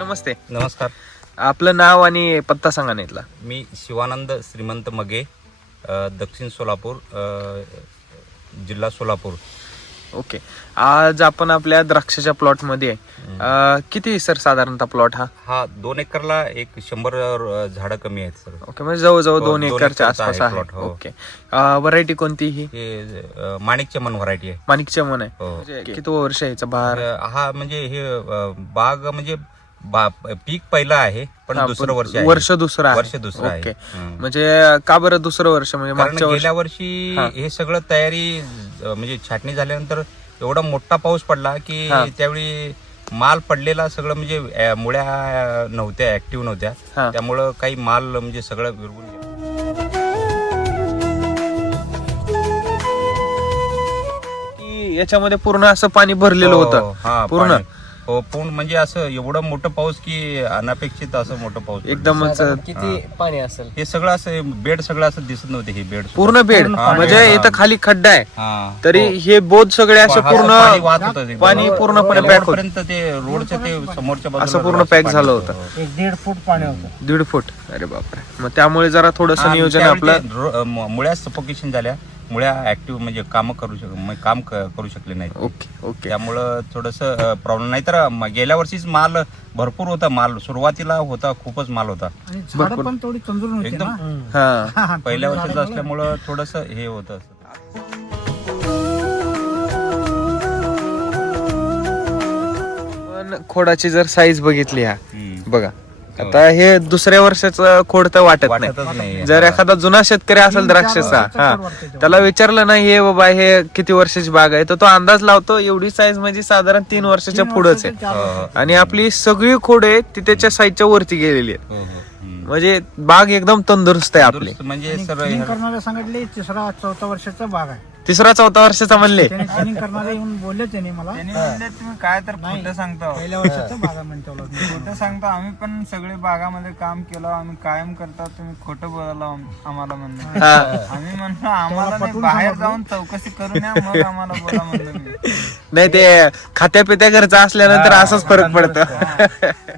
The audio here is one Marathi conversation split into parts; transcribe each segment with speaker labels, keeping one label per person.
Speaker 1: नमस्ते.
Speaker 2: नमस्कार.
Speaker 1: आपलं नाव आणि पत्ता सांगा ना इथला.
Speaker 2: मी शिवानंद श्रीमंत मगे, दक्षिण सोलापूर, जिल्हा सोलापूर.
Speaker 1: ओके. आज आपण आपल्या द्राक्षाच्या प्लॉट मध्ये आहे. किती सर साधारणतः प्लॉट हा
Speaker 2: 2 एकरला 100 झाडं कमी आहेत सर.
Speaker 1: ओके, म्हणजे जवळजवळ 2 एकरच्या
Speaker 2: एकरचा
Speaker 1: आसपास
Speaker 2: आहे
Speaker 1: आहे.
Speaker 2: plot, हो.
Speaker 1: ओके. व्हरायटी कोणती ही?
Speaker 2: हे माणिकचमन व्हरायटी आहे.
Speaker 1: माणिकचमन आहे.
Speaker 2: हो.
Speaker 1: म्हणजे किती वर्ष याचा बहार?
Speaker 2: हा म्हणजे हे बाग म्हणजे पीक पहिलं आहे पण दुसरं वर्ष आहे.
Speaker 1: वर्ष दुसरं आहे.
Speaker 2: वर्ष दुसरं आहे.
Speaker 1: ओके. म्हणजे का बरं दुसरं वर्ष? म्हणजे
Speaker 2: कारण
Speaker 1: मागच्या
Speaker 2: गेल्या वर्षी हे सगळं तयारी म्हणजे छाटणी झाल्यानंतर एवढा मोठा पाऊस पडला की त्यावेळी माल पडलेला सगळं म्हणजे मुळ्या नव्हत्या, ऍक्टिव्ह नव्हत्या, त्यामुळं काही माल म्हणजे सगळं विरगून गेलं.
Speaker 1: याच्यामध्ये पूर्ण असं पाणी भरलेलं होतं पूर्ण.
Speaker 2: हो, पूर्ण म्हणजे असं एवढं मोठं पाऊस की अनपेक्षित असं मोठं पाऊस
Speaker 1: एकदमच.
Speaker 3: किती पाणी असेल?
Speaker 2: हे सगळं असं बेड सगळं असं दिसत नव्हते. हे बेड
Speaker 1: पूर्ण बेड म्हणजे इथं खाली खड्डा आहे तरी हे बोध सगळे असे पूर्ण पाणी पूर्णपणे पॅक
Speaker 2: पर्यंत ते रोडच्या ते समोरच्या बाजूला
Speaker 1: असं पूर्ण पॅक झालं होतं.
Speaker 3: 1.5 फूट पाणी होतं.
Speaker 1: 1.5 फूट. अरे बापरे. मग त्यामुळे जरा थोडस नियोजन आपलं
Speaker 2: मुळ्या सफोकेशन झाल्या, मुळ्या ऍक्टिव्ह म्हणजे काम करू शकले नाही.
Speaker 1: Okay okay.
Speaker 2: त्यामुळं थोडस प्रॉब्लेम. नाही तर गेल्या वर्षीच माल भरपूर होता. माल सुरुवातीला होता, खूपच माल होता.
Speaker 3: झाडं पण थोडी तंदूर नव्हती
Speaker 2: एकदम.
Speaker 1: हा
Speaker 2: पहिल्या वर्षीचं असल्यामुळं थोडस हे होतं.
Speaker 1: पण खोडाची जर साईज बघितली हा बघा, आता हे दुसऱ्या वर्षाचं खोड तर वाटत नाही. जर एखादा जुना शेतकरी असेल द्राक्षाचा, त्याला विचारलं ना हे बाबा हे किती वर्षाची बाग आहे, तर तो अंदाज लावतो एवढी साईज म्हणजे साधारण 3 वर्षाच्या पुढेच आहे. आणि आपली सगळी खोड आहेत ती त्याच्या साईजच्या वरती गेलेली आहे. म्हणजे बाग एकदम तंदुरुस्त आहे आपली.
Speaker 2: म्हणजे सर
Speaker 3: सांगितले 3-4 वर्षाचा बाग आहे.
Speaker 1: 3-4 वर्षाचा म्हणले.
Speaker 3: ट्रेनिंग करणारे येऊन बोलले त्यांनी मला.
Speaker 4: तुम्ही काय तर खोटं सांगता.
Speaker 3: पहिल्या वर्षाचा बागा म्हणतो.
Speaker 4: खोटं सांगता. आम्ही पण सगळे बागामध्ये काम केलं, आम्ही कायम करता. तुम्ही खोटं बोलायला आम्हाला म्हणलं. आम्ही म्हणलो आम्हाला नाही, बाहेर जाऊन चौकशी करून या मग आम्हाला बोला म्हणलं मी.
Speaker 1: नाही ते खात्या पित्या घरचा असल्यानंतर असाच फरक पडतो.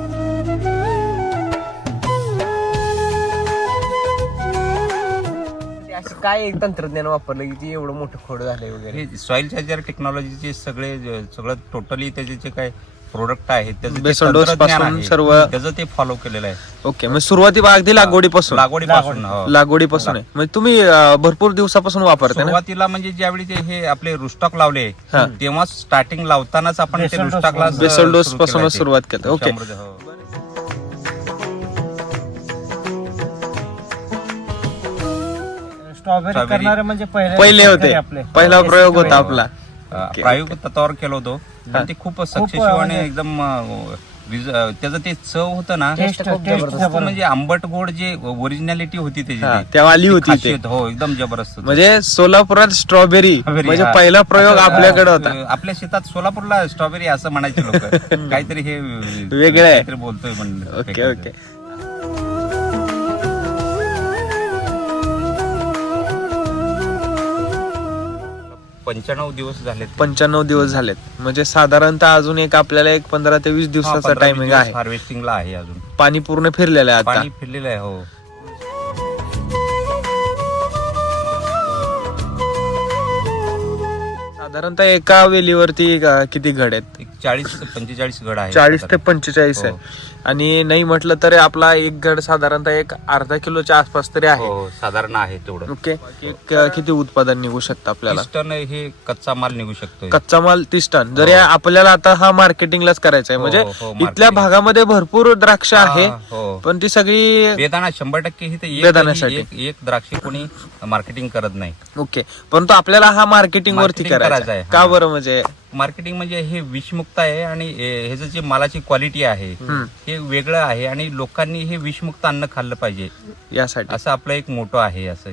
Speaker 3: काय एक तंत्रज्ञान वापरलं की ते एवढं मोठं खोड झालंय वगैरे?
Speaker 2: हे सॉइल चार्जर टेक्नॉलॉजीचे सगळं टोटली त्याचे जे काय प्रोडक्ट आहेत
Speaker 1: बेसल डोस पासून सर्व
Speaker 2: त्याचं ते फॉलो केलेलं आहे.
Speaker 1: ओके. म्हणजे सुरुवाती अगदी लागवडीपासून आहे. म्हणजे तुम्ही भरपूर दिवसापासून वापरता ना?
Speaker 2: सुरुवातीला म्हणजे ज्यावेळी ते हे आपले रुस्टॉक लावले तेव्हा स्टार्टिंग लावतानाच आपण ते रुस्टॉकला
Speaker 1: बेसल डोस पासून सुरुवात केली. ओके.
Speaker 3: स्ट्रॉबेरी करणारे म्हणजे
Speaker 1: पहिले होते. पहिला प्रयोग होता आपला.
Speaker 2: प्रायोगिक तत्वावर केलं होतं. पण ते खूप सक्सेसफुल आणि एकदम त्याचं ते चव होतं ना, म्हणजे आंबट गोड जे ओरिजिनॅलिटी होती त्याची
Speaker 1: तेव्हा आली होती.
Speaker 2: हो, एकदम जबरदस्त.
Speaker 1: म्हणजे सोलापुरात स्ट्रॉबेरी म्हणजे पहिला प्रयोग आपल्याकडे होता.
Speaker 2: आपल्या शेतात सोलापूरला स्ट्रॉबेरी असं म्हणायचे लोक. काहीतरी हे
Speaker 1: वेगळं आहे
Speaker 2: बोलतोय म्हणलं.
Speaker 1: Okay okay.
Speaker 2: 95 दिवस झालेत.
Speaker 1: 95 दिवस झालेत. म्हणजे साधारणतः अजून एक आपल्याला 15 ते 20 दिवसाचा टायमिंग आहे.
Speaker 2: हार्वेस्टिंगला आहे. अजून
Speaker 1: पाणी पूर्ण फिरलेलं आहे.
Speaker 2: पाणी फिरलेलं आहे. हो.
Speaker 1: साधारणतः एका वेलीवरती किती घड आहेत?
Speaker 2: 40-45 घड आहे.
Speaker 1: 40 ते 45 आहे. आणि नाही म्हटलं तरी आपला एक घड साधारणतः एक अर्धा किलोच्या आसपास तरी आहे.
Speaker 2: साधारण आहे तेवढं.
Speaker 1: ओके. किती उत्पादन निघू शकतं आपल्याला?
Speaker 2: 30 टन हे कच्चा माल निघू शकतो.
Speaker 1: कच्चा माल 30 टन. जर आपल्याला आता हा मार्केटिंगलाच करायचा आहे म्हणजे इथल्या भागामध्ये भरपूर द्राक्ष आहे पण ती सगळी
Speaker 2: बेदाणा 100% ही
Speaker 1: बेदाण्यासाठी
Speaker 2: एक द्राक्ष कोणी मार्केटिंग करत नाही.
Speaker 1: ओके. परंतु आपल्याला हा मार्केटिंग वरती करायचा आहे. का बरं? म्हणजे
Speaker 2: मार्केटिंग म्हणजे हे विषमुक्त आहे आणि ह्याचं जे मालाची क्वालिटी आहे हे वेगळं आहे आणि लोकांनी हे विषमुक्त अन्न खाल्लं पाहिजे
Speaker 1: यासाठी
Speaker 2: असं आपला एक मोटो आहे. असं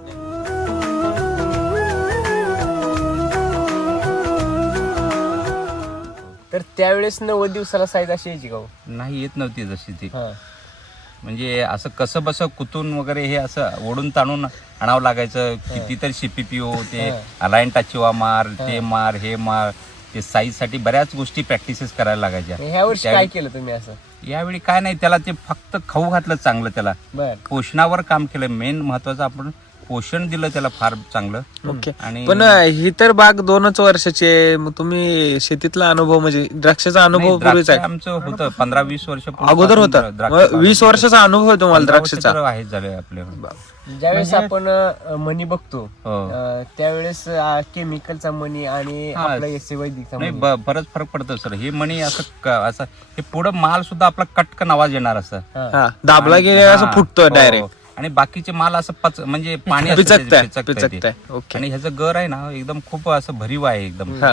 Speaker 3: तर त्यावेळेस 90 दिवसाला साईज अशी यायची का?
Speaker 2: नाही, येत नव्हती जशी ती. म्हणजे असं कसं बसं कुतून वगैरे हे असं ओढून ताणून आणावं लागायचं. कितीतरी CPPO ते अलायन टाचिवा मार, ते मार, हे मार, ते साईज साठी बऱ्याच गोष्टी प्रॅक्टिसेस करायला लागायच्या.
Speaker 3: ह्या वर्षी काय केलं तुम्ही असं?
Speaker 2: यावेळी काय नाही, त्याला ते फक्त खाऊ घातलं चांगलं, त्याला
Speaker 3: बर
Speaker 2: पोषणावर काम केलं. मेन महत्वाचं आपण पोषण दिलं त्याला फार चांगलं.
Speaker 1: ओके.
Speaker 2: आणि
Speaker 1: पण ही तर बाग 2च वर्षाची आहे, मग तुम्ही शेतीतला अनुभव म्हणजे द्राक्षाचा अनुभव पूर्वीच आहे?
Speaker 2: आमचं होतं 15-20 वर्ष
Speaker 1: अगोदर होता. 20 वर्षाचा अनुभव आहे तुम्हाला द्राक्षाचा?
Speaker 2: आहे झाले आपले.
Speaker 3: ज्यावेळेस आपण मनी बघतो
Speaker 2: हो.
Speaker 3: त्यावेळेस केमिकलचा मनी आणि आपला एस वैदिकचा
Speaker 2: नाही,
Speaker 3: मनी
Speaker 2: बरंच फरक पडतो सर. हे मणी असं हे पुढं माल सुद्धा आपला कटकन आवाज येणार असं.
Speaker 1: हा, दाबला गेले असं फुटतो डायरेक्ट.
Speaker 2: आणि बाकीचे माल असं म्हणजे पाणी असं
Speaker 1: पिचकतंय,
Speaker 2: त्याचं पिचकतंय ते.
Speaker 1: पिचकतंय. ओके.
Speaker 2: आणि ह्याचं गर आहे ना एकदम खूप असं भरीव आहे एकदम.
Speaker 1: हा.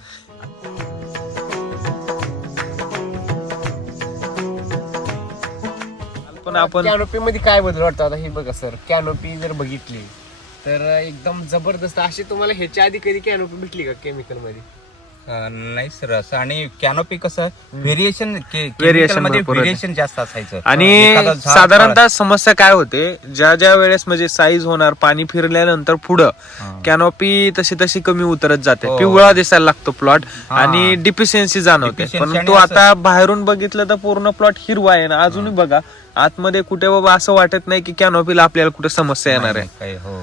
Speaker 1: पण आपण
Speaker 3: कॅनोपी मध्ये काय बदल वाटतो आता? हे बघा सर, कॅनोपी जर बघितली तर एकदम जबरदस्त. अशी तुम्हाला ह्याच्या आधी कधी कॅनोपी भेटली का केमिकल मध्ये?
Speaker 2: नाही सर असं. आणि कॅनोपी कसं व्हेरिएशन
Speaker 1: मध्ये
Speaker 2: व्हेरिएशन जास्त असायचं.
Speaker 1: आणि
Speaker 2: एखादं झाड
Speaker 1: साधारणतः समस्या काय होते, ज्या वेळेस म्हणजे साईज होणार, पाणी फिरल्यानंतर पुढं कॅनोपी तशी कमी उतरत जाते,
Speaker 2: हो.
Speaker 1: पिवळा दिसायला लागतो प्लॉट
Speaker 2: हा.
Speaker 1: आणि डिफिशियन्सी जाणवते.
Speaker 2: Deficiency
Speaker 1: परंतु
Speaker 2: आणि
Speaker 1: आता बाहेरून बघितलं तर पूर्ण प्लॉट हिरवा आहे ना. अजूनही बघा आतमध्ये कुठे बाबा असं वाटत नाही की कॅनोपीला आपल्याला कुठे समस्या येणार आहे.
Speaker 2: काही हो.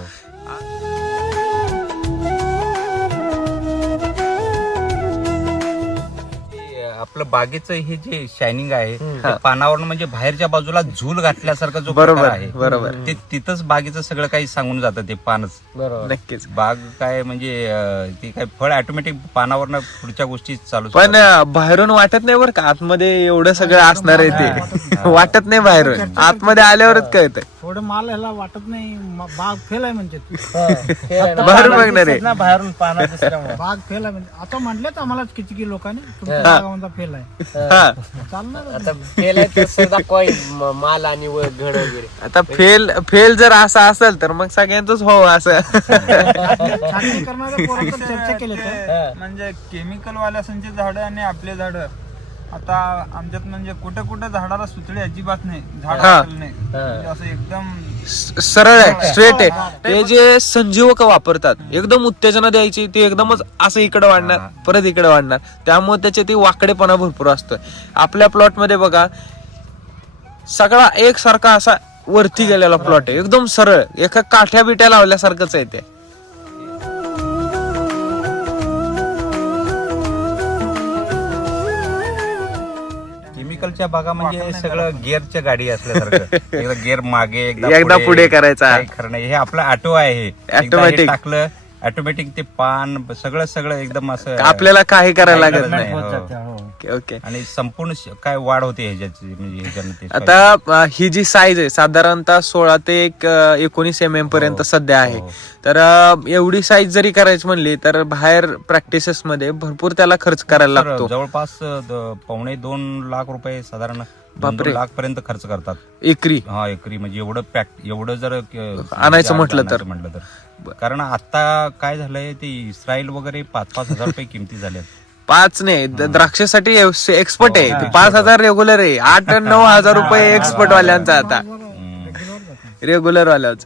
Speaker 2: आपलं बागेचं हे जे शायनिंग आहे ते पानावरनं म्हणजे बाहेरच्या बाजूला झूल घातल्यासारखं जो
Speaker 1: बरोबर,
Speaker 2: प्रकार आहे
Speaker 1: बरोबर.
Speaker 2: ते तिथंच बागेचं सगळं काही सांगून जातं ते पानच.
Speaker 3: बरोबर.
Speaker 1: नक्कीच.
Speaker 2: बाग काय म्हणजे ते काय फळ ऑटोमॅटिक पानावरनं पुढच्या गोष्टी चालू
Speaker 1: पण बाहेरून वाटत नाही बरं का आतमध्ये एवढं सगळं असणार आहे ते. वाटत नाही बाहेरून, आतमध्ये आल्यावरच कळतं.
Speaker 5: थोडं माल ह्याला वाटत नाही, बाग फेल आहे म्हणजे ती.
Speaker 1: बाहेरून बघणार आहे.
Speaker 3: ना बाहेरून पाना दिसल्यामुळे
Speaker 5: बाग फेल आहे म्हणजे आता म्हटलेत आम्हाला किती लोकांनी तुमच्या गावांचा फेल आहे.
Speaker 1: हा.
Speaker 5: चालणार
Speaker 3: आता फेल आहे तसं दाखवा माल आणि घड वगैरे.
Speaker 1: आता फेल जर असा असेल तर मग सगळ्यांचंच हो असं.
Speaker 5: छाटणी करणाऱ्या पोरांचं चर्चा केली तर
Speaker 4: म्हणजे केमिकल वाल्यासांची झाडं आणि आपले झाडं आता आमच्यात म्हणजे कुठं कुठं झाडाला सुतळी अजिबात नाही, झाड
Speaker 1: हा.
Speaker 4: असेल नाही म्हणजे असं एकदम
Speaker 1: सरळ आहे, स्ट्रेट आहे. ते जे संजीवक वापरतात, एकदम उत्तेजना द्यायची, ते एकदमच असं इकडे वाढणार, परत इकडे वाढणार, त्यामुळे त्याचे ते वाकडेपणा भरपूर असतो. आपल्या प्लॉट मध्ये बघा सगळा एकसारखा असा वरती गेलेला प्लॉट आहे, एकदम सरळ, एका काठ्या बिट्या लावल्यासारखंच आहे ते.
Speaker 2: केमिकलच्या बागा म्हणजे सगळं गिअरच्या गाडी असल्यासारखं. एकदा गिअर मागे
Speaker 1: एकदा पुढे करायचा.
Speaker 2: काही खरं नाही. हे आपलं ऑटो आहे, हे एकदा हे
Speaker 1: Automatic.
Speaker 2: टाकलं ऑटोमॅटिक ते पान सगळं एकदम असं
Speaker 1: आपल्याला काही करायला
Speaker 2: काही
Speaker 1: लागत
Speaker 2: गरज
Speaker 1: नाही.
Speaker 2: नाही. हो.
Speaker 1: Okay okay.
Speaker 2: आणि संपूर्ण काय वाढ होते ह्याच्याची म्हणजे ह्याच्यामध्ये.
Speaker 1: आता ही जी साईज आहे साधारणतः 16 ते 19 mm पर्यंत सध्या आहे. तर एवढी साईज जरी करायची म्हणली तर बाहेर प्रॅक्टिसेस मध्ये भरपूर त्याला खर्च करायला
Speaker 2: सर,
Speaker 1: लागतो.
Speaker 2: जवळपास 2.5 लाख रुपये साधारण 2 लाख पर्यंत खर्च करतात
Speaker 1: एकरी.
Speaker 2: हा एकरी. म्हणजे एवढं जर
Speaker 1: आणायचं म्हटलं तर.
Speaker 2: कारण आता काय झालंय ते इस्रायल वगैरे 5-5 हजार रुपये किमती झाल्या.
Speaker 1: 5 नाही, द्राक्षासाठी एक्सपर्ट आहे ते. 5,000 रेग्युलर आहे, 8-9 हजार रुपये एक्सपर्ट वाल्यांचा आता रेग्युलर वाल्याचा.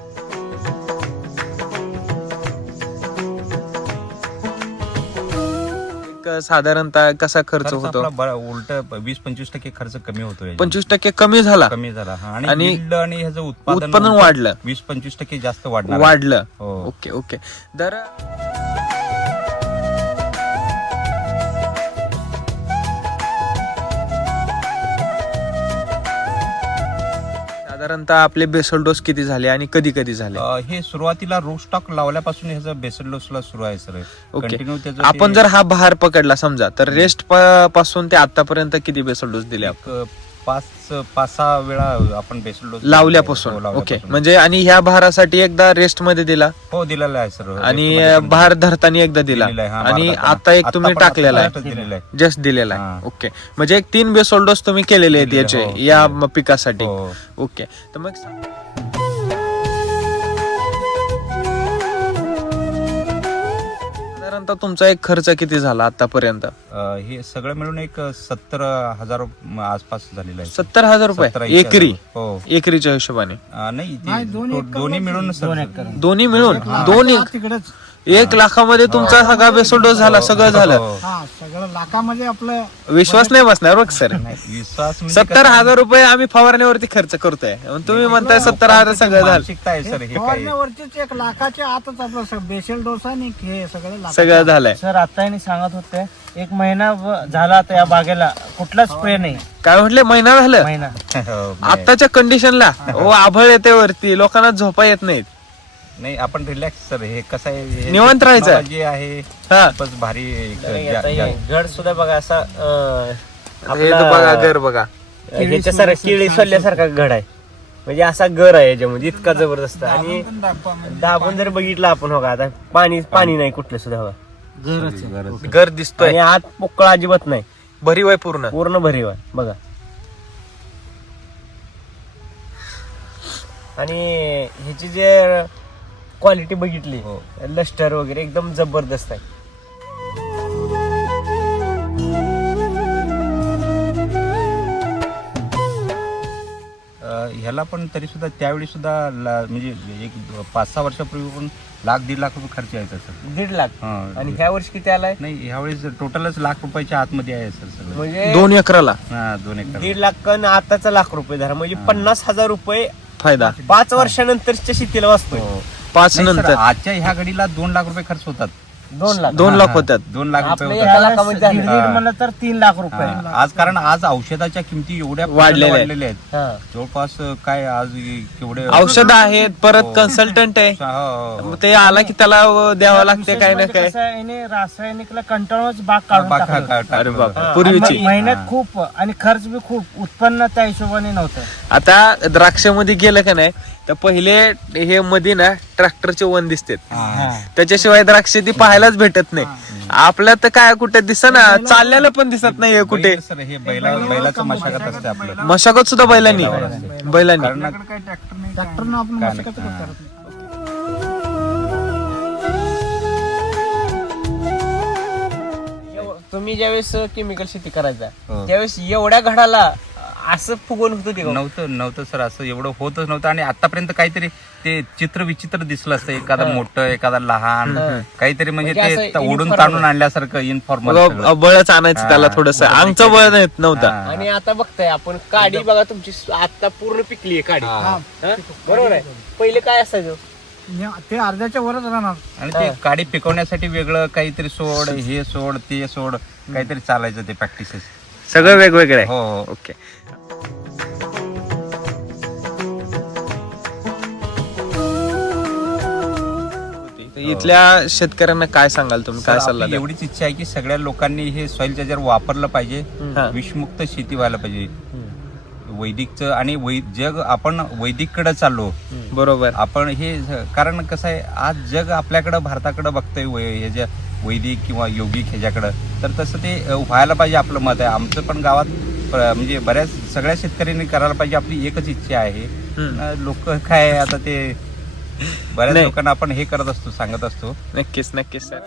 Speaker 1: साधारणतः कसा खर्च होतो?
Speaker 2: उलट 20-25% खर्च कमी होतोय.
Speaker 1: 25% कमी झाला.
Speaker 2: कमी झाला.
Speaker 1: आणि
Speaker 2: आणि yield आणि ह्याचं
Speaker 1: उत्पादन वाढलं.
Speaker 2: 20-25% जास्त वाढणार.
Speaker 1: वाढलं.
Speaker 2: हो.
Speaker 1: Okay okay. तर साधारणतः आपले बेसल डोस किती झाले आणि कधी कधी झाले?
Speaker 2: हे सुरुवातीला रोग स्टॉक लावल्यापासून ह्याचं बेसल डोसला सुरू आहे सर.
Speaker 1: ओके.
Speaker 2: कंटिन्यू त्याचं
Speaker 1: आपण जर हा बहार पकडला समजा तर रेस्ट पासून ते आतापर्यंत किती बेसल डोस दिले आपण?
Speaker 2: 5-6 वेळा आपण बेसल डोस
Speaker 1: लावल्यापासून. ओके. म्हणजे आणि ह्या बहारासाठी एकदा रेस्ट मध्ये दिला
Speaker 2: हो दिलेला आहे सर.
Speaker 1: आणि बहार धरताना एकदा दिला आणि आता एक तुम्ही टाकलेला आहे,
Speaker 2: दिलेला आहे.
Speaker 1: जस्ट दिलेला आहे.
Speaker 2: हा.
Speaker 1: ओके. म्हणजे एक 3 बेसल डोस तुम्ही केलेले आहेत याचे
Speaker 2: हो.
Speaker 1: या पिकासाठी.
Speaker 2: हो.
Speaker 1: ओके. तर मग साधारणतः तुमचा एक खर्च किती झाला आतापर्यंत?
Speaker 2: हे सगळं मिळून एक 70,000 आसपास झालेलं आहे.
Speaker 1: 70,000 रुपये
Speaker 2: 70,000.
Speaker 1: एकरी?
Speaker 2: हो.
Speaker 1: एकरीच्या हिशोबाने
Speaker 2: नाही
Speaker 5: नाही,
Speaker 2: ते
Speaker 5: 2 एकर
Speaker 2: दोन्ही मिळून सर.
Speaker 1: दोन्ही मिळून? दोन्ही
Speaker 5: तिकडेच
Speaker 1: 1 लाखामध्ये तुमचा सगळा बेसल डोस झाला, सगळं झालं.
Speaker 2: हो.
Speaker 5: हा सगळं लाखामध्ये आपलं
Speaker 1: विश्वास नाही बसणार बघ सर.
Speaker 2: विश्वास म्हणजे
Speaker 1: 70,000 रुपये आम्ही फवारण्यावरती खर्च करतोय, आणि तुम्ही म्हणताय 70,000 सगळं झालं.
Speaker 2: मानसिकता आहे सर हे काय
Speaker 5: फवारण्यावरतीच 1 लाखाच्या आतच आपलं बेसल डोस आणि हे सगळं लाखाचं.
Speaker 1: सगळं झालंय.
Speaker 6: सर आता यांनी सांगत होते 1 महिना झाला आता या बागेला कुठलाच स्प्रे नाही.
Speaker 1: काय म्हटले, महिना झालं
Speaker 6: महिना
Speaker 2: हो,
Speaker 1: आताच्या कंडिशनला. आभळ येते वरती, लोकांना झोपा येत नाहीत.
Speaker 2: नाही आपण रिलॅक्स सर, हे कसं आहे हे
Speaker 1: निवांत राहायचं.
Speaker 2: technology आहे
Speaker 1: हा
Speaker 2: खूपच भारी एक
Speaker 6: आता हे घड सुद्धा बघा असा
Speaker 1: हे तर बघा, घर बघा.
Speaker 6: ह्याच्यासारखा केळी सोडल्यासारखा घड आहे. म्हणजे असा घर आहे याच्यामध्ये इतका जबरदस्त. आणि
Speaker 4: पण दाखवा म्हणजे
Speaker 6: दाबून जर बघितलं आपण हो का, आता पाणी नाही कुठलं सुद्धा हो
Speaker 1: घर दिसतोय,
Speaker 6: आणि आत पोकळ अजिबात नाही,
Speaker 1: भरीव आहे पूर्ण.
Speaker 6: पूर्ण भरीव आहे बघा. आणि ह्याची जे क्वालिटी बघितली, लस्टर वगैरे एकदम जबरदस्त आहे.
Speaker 2: ह्याला पण तरी सुद्धा त्यावेळी सुद्धा म्हणजे एक 5-6 वर्षापूर्वी पण 1,00,000-1,50,000 रुपये खर्च यायचा सर.
Speaker 6: 1.5 लाख.
Speaker 2: हा.
Speaker 6: आणि ह्या वर्षी किती आलाय?
Speaker 2: नाही ह्यावेळेस टोटलच ₹1,00,000 आतमध्ये आहे सर सगळं.
Speaker 6: म्हणजे
Speaker 1: 2 एकराला
Speaker 2: 2 एकर
Speaker 6: 1.5 लाख आणि आताचा ₹1,00,000 धरा, म्हणजे 50,000 रुपये
Speaker 1: फायदा.
Speaker 6: 5 वर्षानंतरच्या शेतीला वाचतोय.
Speaker 1: 5
Speaker 2: नाही सर,
Speaker 1: नंतर
Speaker 2: आजच्या ह्या घडीला ₹2,00,000 खर्च होतात.
Speaker 6: 2 लाख
Speaker 1: 2 लाख होतात.
Speaker 2: 2,00,000
Speaker 6: आपल्या
Speaker 2: रुपये
Speaker 6: एका
Speaker 2: होतात.
Speaker 6: लाखामध्ये झालं.
Speaker 2: हा.
Speaker 6: म्हणलं तर 3 लाख रुपये.
Speaker 2: हा. आज कारण आज औषधाच्या किमती एवढ्या
Speaker 1: वाढलेल्या आहेत.
Speaker 2: वाढलेल्या आहेत.
Speaker 6: हा.
Speaker 2: जवळपास काय आज केवढे
Speaker 1: औषध आहेत, परत कन्सल्टंट आहे.
Speaker 2: हो.
Speaker 1: मग ते आला की त्याला द्यावं लागते काय ना काय.
Speaker 6: कसं आहे, याने रासायनिकला कंटाळूनच बाग काढून टाकलं.
Speaker 1: अरे बाप,
Speaker 6: हा.
Speaker 1: पूर्वीची.
Speaker 6: आणि मेहनत खूप आणि खर्च बी खूप, उत्पन्न त्या हिशोबाने नव्हतं.
Speaker 1: आता द्राक्षामध्ये गेलं का नाही, तर पहिले हे मध्ये ना ट्रॅक्टरचे वन दिसतात, त्याच्याशिवाय द्राक्ष ती पाहायलाच भेटत नाही. आपल्या तर काय कुठे दिसना, चालल्याला पण दिसत नाहीये कुठे.
Speaker 2: सर हे बैलाचं मशागत असते आपलं.
Speaker 1: मशागत सुद्धा बैलांनी.
Speaker 2: कारण
Speaker 4: आपल्याकडे काही ट्रॅक्टर नाही,
Speaker 5: डॉक्टरनं आपण
Speaker 2: काय
Speaker 5: मशागत
Speaker 2: नाही.
Speaker 5: करत नाही.
Speaker 3: तुम्ही ज्यावेळेस केमिकल शेती करायचा
Speaker 2: हो.
Speaker 3: त्यावेळेस एवढ्या घडाला असं फुगवून होतं ते का?
Speaker 2: नव्हतं सर, असं एवढं होतच नव्हतं. आणि आतापर्यंत काहीतरी ते चित्र विचित्र दिसलं असतं, एखादा मोठं एखादा लहान काहीतरी म्हणजे
Speaker 3: म्हणजे
Speaker 2: ते
Speaker 3: असं
Speaker 2: ओढून
Speaker 3: uniform
Speaker 2: ताणून आणल्यासारखं इन्फॉर्मल.
Speaker 1: बळच आणायचं त्याला थोडस. आमचं बळ नव्हतं.
Speaker 3: आणि आता बघताय आपण काडी बघा तुमची आता पूर्ण पिकली आहे काडी.
Speaker 2: हा.
Speaker 3: हा? बरोबर आहे. पहिले काय असायचं?
Speaker 5: ते अर्ध्याच्या वरच राहणार.
Speaker 2: आणि ते काडी पिकवण्यासाठी वेगळं काहीतरी सोड, हे सोड ते सोड, काहीतरी चालायचं ते प्रॅक्टिसेस.
Speaker 1: सगळं वेगवेगळं आहे.
Speaker 2: हो.
Speaker 1: ओके. इथल्या शेतकऱ्यांना काय सांगाल तुम्ही, काय
Speaker 2: सर,
Speaker 1: सल्ला
Speaker 2: आपली
Speaker 1: द्याल?
Speaker 2: एवढीच इच्छा आहे की सगळ्या लोकांनी हे सॉइल चार्जर वापरलं पाहिजे.
Speaker 1: हा.
Speaker 2: विषमुक्त शेती व्हायला पाहिजे. वैदिकचं आणि जग आपण वैदिककडे चाललो.
Speaker 1: बरोबर.
Speaker 2: आपण हे कारण कसं आहे, आज जग आपल्याकडं भारताकडं बघतंय ह्याच्या वैदिक किंवा योगिक ह्याच्याकडं. तर तसं ते व्हायला पाहिजे, आपलं मत आहे. आमचं पण गावात म्हणजे बऱ्याच सगळ्या शेतकऱ्यांनी करायला पाहिजे. आपली एकच इच्छा आहे. लोक काय आता ते बऱ्याच
Speaker 1: नाही.
Speaker 2: लोकांना आपण हे करत असतो, सांगत असतो.
Speaker 1: नक्कीच नक्कीच सर.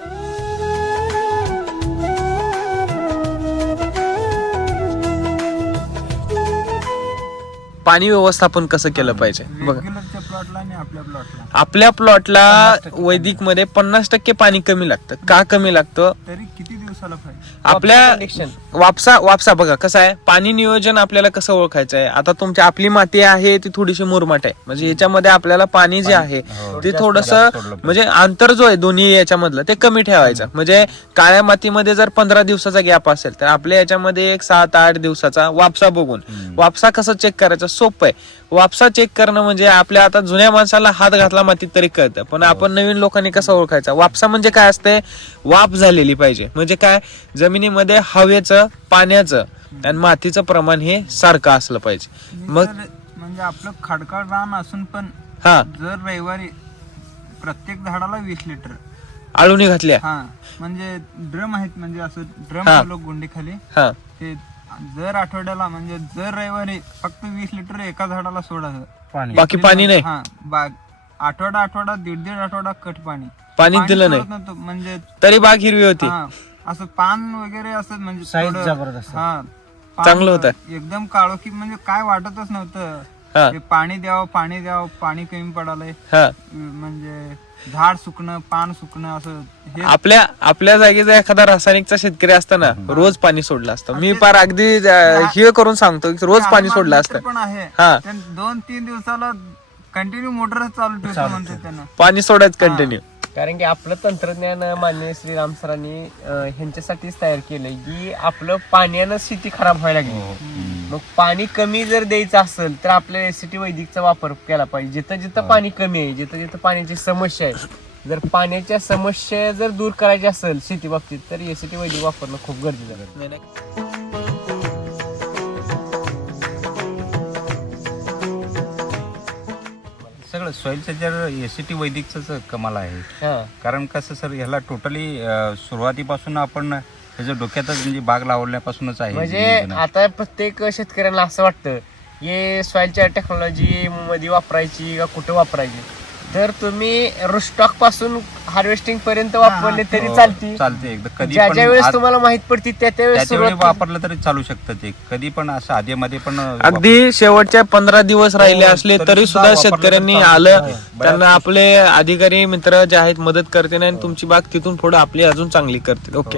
Speaker 1: पाणी व्यवस्थापन कसं केलं पाहिजे बघा.
Speaker 4: रेग्युलरच्या प्लॉटला आणि आपल्या प्लॉटला
Speaker 1: आपल्या प्लॉटला वैदिक मध्ये 50% पाणी कमी लागतं. का कमी लागतं?
Speaker 4: तरी किती दिवसाला पाहिजे?
Speaker 1: आपल्या वापसा बघा कसं आहे, पाणी नियोजन आपल्याला कसं ओळखायचं आहे. आता तुमची आपली माती आहे ती थोडीशी मुरमाट आहे, म्हणजे याच्यामध्ये आपल्याला पाणी जे आहे ते थोडस म्हणजे अंतर जो आहे दोन्ही याच्यामधलं ते कमी ठेवायचं. म्हणजे काळ्या मातीमध्ये जर 15 दिवसाचा गॅप असेल तर आपल्या याच्यामध्ये एक 7-8 दिवसाचा वापसा बघून. वापसा कसं चेक करायचं? सोपं आहे. वापसा चेक करणं म्हणजे आपल्या आता जुन्या माणसाला हात घातला मातीत तरी कळतं, पण आपण नवीन लोकांनी कसं ओळखायचा? वापसा म्हणजे काय असते? वाफ झालेली पाहिजे. म्हणजे काय, जमिनीमध्ये हवेचं, पाण्याचं आणि मातीचं प्रमाण हे सारखं असलं पाहिजे. मग
Speaker 4: म्हणजे आपलं खडकाळ रान असून पण
Speaker 1: हा
Speaker 4: जर रविवारी प्रत्येक झाडाला 20 लिटर
Speaker 1: आळूनी घातल्या.
Speaker 4: हा म्हणजे ड्रम आहेत, म्हणजे असं ड्रम
Speaker 1: हा.
Speaker 4: लोक गुंडी खाली
Speaker 1: हा
Speaker 4: ते जर आठवड्याला म्हणजे जर रविवारी फक्त 20 लिटर एका झाडाला सोडायचं.
Speaker 1: बाकी पाणी नाही.
Speaker 4: हा बाग आठवडा दीड आठवडा कट पाणी
Speaker 1: दिलं नाही.
Speaker 4: सोडत नव्हतं. म्हणजे
Speaker 1: तरी बाग हिरवी होती.
Speaker 4: हा, असं पान वगैरे असं म्हणजे
Speaker 6: साईज
Speaker 4: थोडं-
Speaker 6: जबरदस्त.
Speaker 4: हा पान
Speaker 1: चांगलं होतं.
Speaker 4: एकदम काळोखी, म्हणजे काय वाटतच नव्हतं.
Speaker 1: हा.
Speaker 4: हे पाणी द्यावं पाणी कमी पडालंय,
Speaker 1: हा.
Speaker 4: म्हणजे झाड सुकणं पान सुकणं असं हे
Speaker 1: आपल्या जागेचा एखादा रासायनिकचा शेतकरी असताना रोज पाणी सोडलं असतं. मी पार अगदी हे करून सांगतो की रोज पाणी सोडलं असतं.
Speaker 4: पण आहे
Speaker 1: हा.
Speaker 4: 2-3 दिवसाला कंटिन्यू मोटर चालू ठेवतो म्हणते त्यांना.
Speaker 1: पाणी सोडायचं कंटिन्यू.
Speaker 3: कारण की आपलं तंत्रज्ञान माननीय श्रीराम सरांनी ह्यांच्यासाठीच तयार केलंय की आपलं पाण्यानं शेती खराब व्हायला लागली. मग पाणी कमी जर द्यायचं असेल तर आपल्याला एसीटी वैदिकचा वापर केला पाहिजे. जिथं जिथं पाणी कमी आहे, जिथं जिथं पाण्याची समस्या आहे, जर पाण्याच्या समस्या जर दूर करायची असेल शेती बाबतीत तर एसीटी वैदिक वापरणं खूप गरजेचं आहे.
Speaker 2: सगळं सॉइल चार्जर एसीटी वैदिकच कमाल आहे.
Speaker 3: हा.
Speaker 2: कारण कसं सर ह्याला टोटली सुरुवातीपासून आपण त्याच्या डोक्यातच म्हणजे बाग लावल्यापासूनच आहे.
Speaker 3: म्हणजे आता प्रत्येक शेतकऱ्यांना असं वाटतं हे सॉइलच्या टेक्नॉलॉजी मध्ये वापरायची का कुठं वापरायची. तर तुम्ही रुस्टॉक पासून हार्वेस्टिंग पर्यंत वापरले तरी
Speaker 2: चालते एकदा कधी
Speaker 3: ज्या
Speaker 2: पण
Speaker 3: ज्या वेळेस तुम्हाला माहित पडते त्या त्यावेळेस
Speaker 2: त्यावेळी वापरलं तरी चालू शकतं. ते कधी पण असं आधीमध्ये पण
Speaker 1: अगदी शेवटच्या 15 दिवस राहिले असले तरी सुद्धा शेतकऱ्यांनी आलं, त्यांना आपले अधिकारी मित्र जे आहेत मदत करतील आणि तुमची बाग तिथून पुढे आपली अजून चांगली करतील. ओके.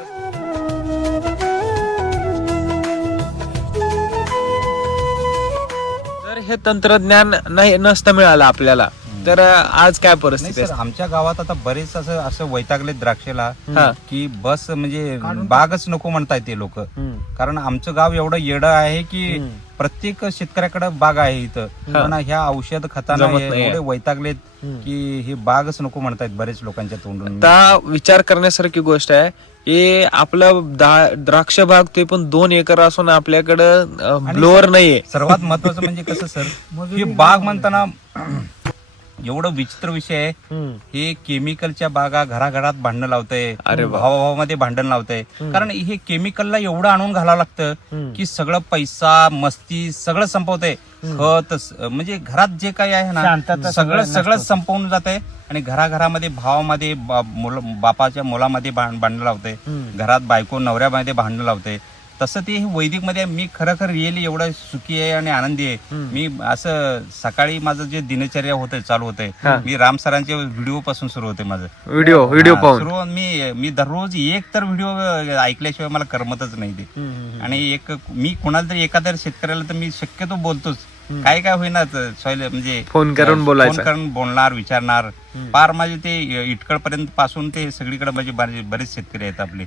Speaker 1: जर हे तंत्रज्ञान नसतं मिळालं आपल्याला तर आज काय
Speaker 2: नाही
Speaker 1: परिस्थिती
Speaker 2: सर, आमच्या गावात आता बरेच असं वैतागले द्राक्षेला
Speaker 1: हा.
Speaker 2: की बस म्हणजे बागच नको म्हणताय ते लोक. कारण आमचं गाव एवढं येडं आहे की प्रत्येक शेतकऱ्याकडे बाग आहे इथं, पण ह्या औषध खताना
Speaker 1: जमत नाहीये.
Speaker 2: एवढे वैतागलेत की हे बागच नको म्हणतायत बरेच लोकांच्या तोंडून.
Speaker 1: आता विचार करण्यासारखी गोष्ट आहे. हे आपलं द्राक्ष बाग ते पण 2 एकर असून आपल्याकडं ब्लोअर नाहीये.
Speaker 2: सर्वात महत्वाचं म्हणजे कसं सर, हे बाग म्हणताना एवढं विचित्र विषय आहे. हे केमिकलच्या बागा घराघरात भांडणं लावतंय, भावाभावामध्ये भांडण लावतंय. कारण हे केमिकलला एवढं आणून घालावं लागतं की सगळं पैसा मस्ती सगळं संपवतंय. खत म्हणजे घरात जे काही आहे ना सगळं संपवून जात आहे. आणि घराघरामध्ये भावामध्ये बापाच्या मुलामध्ये भांडणं लावतंय, घरात बायको नवऱ्यामध्ये भांडणं लावतंय. तसं ते वैदिक मध्ये मी खरं रिअली एवढं सुखी आहे आणि आनंदी आहे. मी असं सकाळी माझं जे दिनचर्या होतंय चालू होतंय, मी राम सरांचे व्हिडिओ पासून सुरू होते माझं
Speaker 1: व्हिडिओ पाहून
Speaker 2: सुरू. मी दररोज एक तर व्हिडिओ ऐकल्याशिवाय मला करमतच नाही ते. आणि मी कोणाला तरी एखाद्या शेतकऱ्याला तर मी शक्यतो बोलतोच, काय होईना सॉइल म्हणजे
Speaker 1: फोन करून
Speaker 2: बोलणार विचारणार. पार माझे ते इटकळ पर्यंत पासून ते सगळीकडे म्हणजे बरेच शेतकरी आहेत आपले.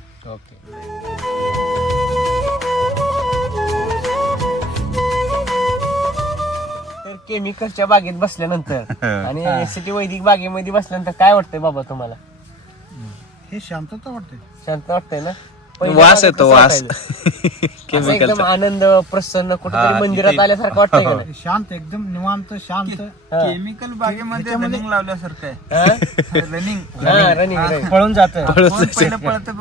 Speaker 3: केमिकलच्या बागेत बसल्यानंतर आणि एसीटी वैदिक बागेमध्ये बसल्यानंतर काय वाटतंय बाबा तुम्हाला?
Speaker 5: हे शांतता वाटते.
Speaker 3: शांत वाटतंय ना?
Speaker 1: वास येतो, वास
Speaker 3: असं एकदम आनंद प्रसन्न कुठेतरी मंदिरात आल्यासारखं वाटतंय का नाही?
Speaker 5: शांत एकदम निवांत शांत.
Speaker 4: केमिकल बागेमध्ये रनिंग लावल्यासारखं आहे. रनिंग
Speaker 3: पळून जात
Speaker 4: पहिलं पळत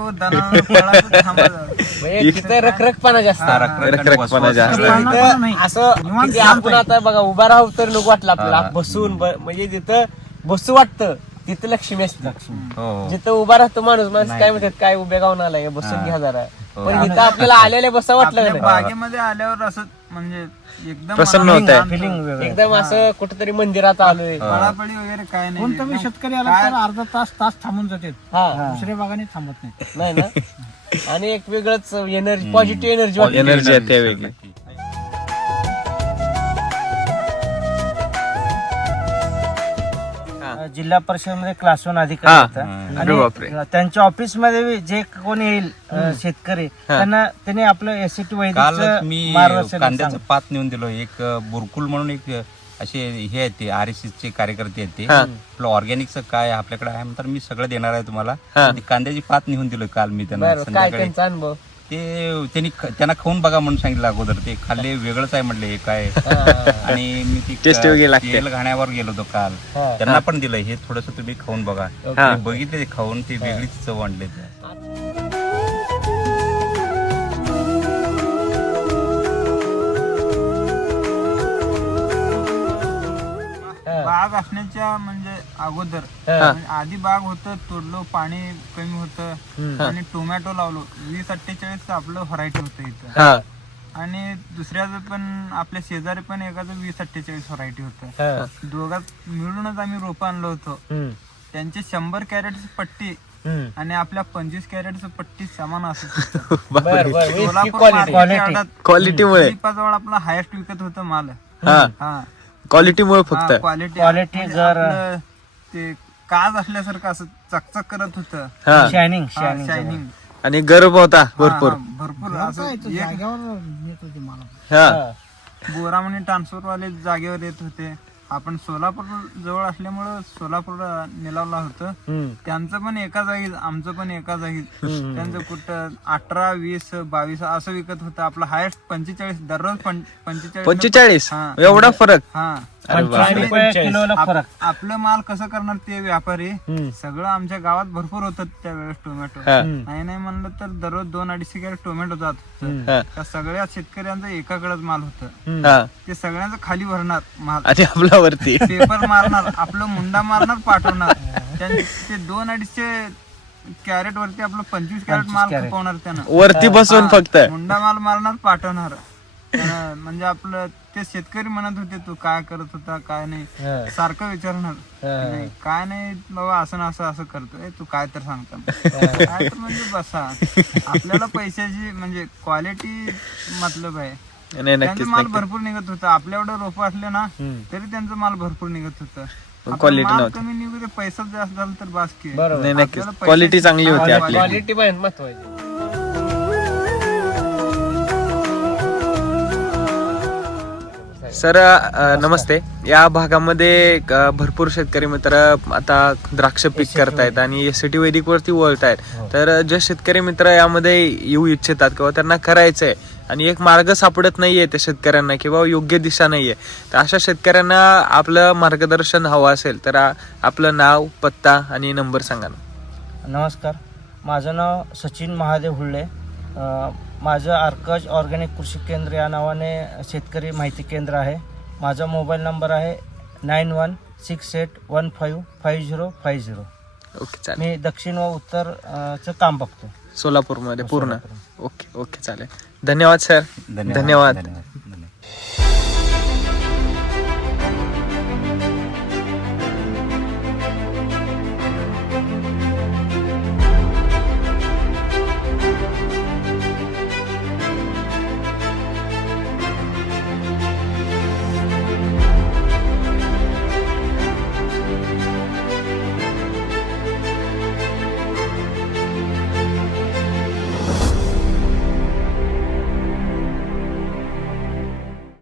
Speaker 3: म्हणजे तिथं रखरखपणा जास्त
Speaker 1: रखरखपणा जास्त.
Speaker 3: असं किती आपण आता बघा उभा राहू तर नको वाटलं आपल्याला, बसून म्हणजे जिथं बसू वाटतं तिथं लक्ष्मी असते. जिथं उभा राहतो माणूस काय म्हणतात काय उभ्या गावून आलाय बसून घ्या जरा, पण इथं आपल्याला आलेल्या बसा वाटलं नाही.
Speaker 4: बागेमध्ये आल्यावर असं म्हणजे एकदम
Speaker 1: प्रसन्न होतंय.
Speaker 3: एकदम असं कुठेतरी मंदिरात आलोय.
Speaker 4: पळापळी वगैरे काय नाही.
Speaker 5: कोणतं बी शेतकरी आला तर अर्धा तास थांबून जाते. दुसऱ्या बागाने थांबत नाही.
Speaker 3: नाही ना? आणि एक वेगळंच एनर्जी, पॉझिटिव्ह एनर्जी
Speaker 1: एनर्जी आहे त्या वेगळी.
Speaker 6: जिल्हा परिषद मध्ये क्लास 1 अधिकारी होता आणि त्यांच्या ऑफिस मध्ये जे कोणी येईल शेतकरी त्यांनी आपलं एसीटी
Speaker 2: कालच मी
Speaker 6: वैदिक
Speaker 2: कांद्याचं पात नेऊन दिलो. एक बुरकुल म्हणून एक असे हे आहेत ते RSS चे कार्यकर्ते आहेत. ते आपलं ऑर्गॅनिकचं काय आपल्याकडे आहे तर मी सगळं देणार आहे तुम्हाला. कांद्याची पात नेऊन दिलो काल मी त्यांना संध्याकाळी.
Speaker 3: त्यांचा अनुभव
Speaker 2: ते त्यांना खाऊन बघा म्हणून सांगितलं अगोदर. ते खाल्ले वेगळंच आहे म्हणले हे काय. आणि मी ती तेल घाण्यावर गेलो होतो काल, त्यांना पण दिलं हे थोडस तुम्ही खाऊन बघा. बघितले खाऊन ते वेगळीच चव आणले.
Speaker 4: बाग असण्याच्या म्हणजे अगोदर आधी बाग होतं, तोडलो, पाणी कमी होतं आणि टोमॅटो लावलो. 2048 आपलं व्हरायटी होतं इथं. आणि दुसऱ्याचं पण आपल्या शेजारी पण एकाचं 20-48 व्हरायटी होतं. दोघात मिळूनच आम्ही रोपं आणलं होतं. त्यांची 100 कॅरेटची पट्टी आणि आपल्या 25 कॅरेटचं पट्टी समान असत. सोलापूर
Speaker 1: क्वालिटीमुळे
Speaker 4: जवळ आपला हायेस्ट विकत होतं माल.
Speaker 1: हा क्वालिटीमुळे फक्त
Speaker 4: क्वालिटी जर ते काज असल्यासारखं असं चकचक करत होतं. शायनिंग
Speaker 1: आणि गर्भ होता भरपूर
Speaker 4: असं
Speaker 5: जाग्यावर येत होती मला.
Speaker 1: हा
Speaker 4: बोरा म्हणे ट्रान्सफर वाले जागेवर येत होते. आपण सोलापूर जवळ असल्यामुळं सोलापूर निलावला होतं. त्यांचं पण एका जागीच, आमचं पण एका जागीच. त्यांचं कुठं 18, 20, 22 असं विकत होतं. आपलं हायेस्ट 45 दररोज
Speaker 1: 45 एवढा फरक.
Speaker 4: हा
Speaker 6: फरक.
Speaker 4: आपलं माल कसं करणार ते व्यापारी. सगळं आमच्या गावात भरपूर होतं त्यावेळेस टोमॅटो. नाही म्हणलं तर दररोज 200-250 कॅरेट टोमॅटो जात होतं. त्या सगळ्या शेतकऱ्यांचं एकाकडेच माल होतं. ते सगळ्यांचं खाली भरणार माल
Speaker 1: आणि आपल्यावरती
Speaker 4: पेपर मारणार, आपलं मुंडा मारणार, पाठवणार. ते 200-250 कॅरेट वरती आपलं 25 कॅरेट माल खपवणार त्यानं
Speaker 1: वरती बसून फक्त
Speaker 4: मुंडा माल मारणार, पाठवणार. म्हणजे आपलं ते शेतकरी म्हणत होते तू काय करत होता काय नाही, सारखं विचारणार. नाही काय नाही बाबा, असं असं करतोय, तू काय तर सांगता काय तर. म्हणजे बसा, आपल्याला पैशाची म्हणजे क्वालिटी मतलब आहे. त्यांचं माल भरपूर निघत होतं. आपल्या एवढं रोपं असले ना तरी त्यांचं माल भरपूर निघत होतं.
Speaker 1: क्वालिटी
Speaker 4: माल
Speaker 1: नव्हती.
Speaker 4: कमी निघू दे, पैसा जास्त झाला तर बास की.
Speaker 1: नाही नक्कीच क्वालिटी चांगली होती आपली.
Speaker 3: क्वालिटी पण महत्वाची.
Speaker 1: सर नमस्ते. या भागामध्ये भरपूर शेतकरी मित्र आता द्राक्ष पीक करतायत आणि एसटी वैदिक वरती वळतायत. तर जे शेतकरी मित्र यामध्ये येऊ इच्छितात किंवा त्यांना करायचंय आणि एक मार्ग सापडत नाहीये त्या शेतकऱ्यांना किंवा योग्य दिशा नाहीये, तर अशा शेतकऱ्यांना आपलं मार्गदर्शन हवं असेल तर आपलं नाव, पत्ता आणि नंबर सांगा ना.
Speaker 6: नमस्कार, माझं नाव सचिन महादेव हुल्ले. माझं अर्कज ऑर्गॅनिक कृषी केंद्र या नावाने शेतकरी माहिती केंद्र आहे. माझा मोबाईल नंबर आहे 9168155050.
Speaker 1: ओके चालेल.
Speaker 6: मी दक्षिण व उत्तरचं काम बघतो
Speaker 1: सोलापूरमध्ये पूर्ण. ओके चालेल. धन्यवाद सर. धन्यवाद.